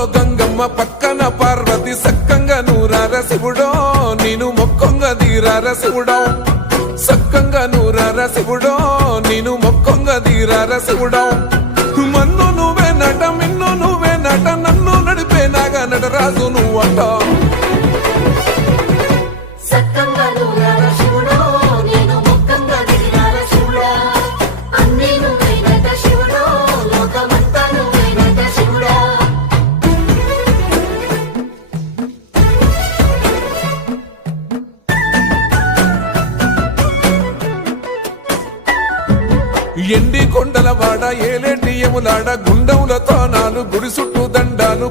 ఊళ్ళో గంగమ్మ పక్కన పార్వతి సక్కంగా నూరార శివుడో నేను మొక్కంగా తీరార శివుడో సక్కంగా నూరార శివుడో నేను మొక్కంగా తీరార శివుడో మన్ను నువ్వే నట మిన్ను నువ్వే నట నన్ను నడిపే నాగా నటరాజు నువ్వంట ఎండి కొండల వాడ ఏలేటి యములాడ గుండములతో నాలు గుడి చుట్టూ దండాలు